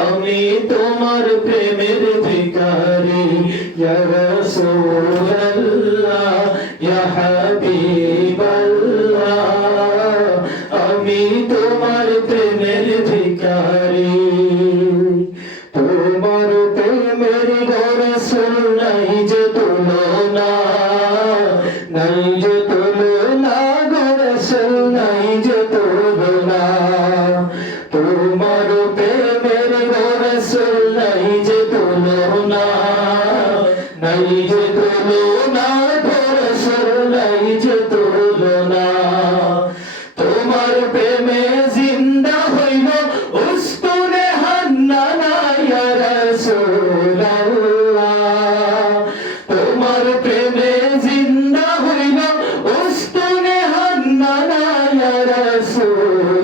আমি তোমার প্রেমের রাসূল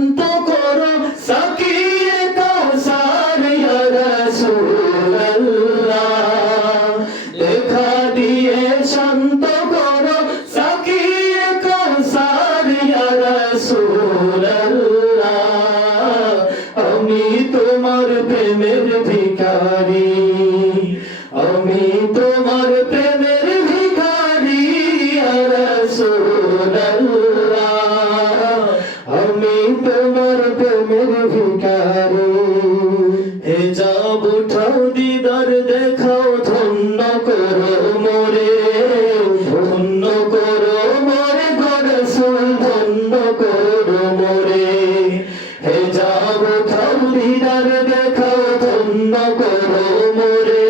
শান্ত করো, সাকিয়ে কাউসার, ইয়া রাসূলুল্লাহ। দেখা দিয়ে শান্ত করো, সাকিয়ে কাউসার, ইয়া রাসূলুল্লাহ। আমি তোমার প্রেমের ভিখারি, আমি তোমার প্রেমের ভিখারি, ইয়া রাসূলুল্লাহ। ভিখারি হে যাব উঠাও দিদার দেখাও, ধন্য করো মোরে। ধন্য করো মোরে গরসুল ধন্য করো মোরে। হে যাব উঠাও দিদার দেখাও, ধন্য করো মোরে।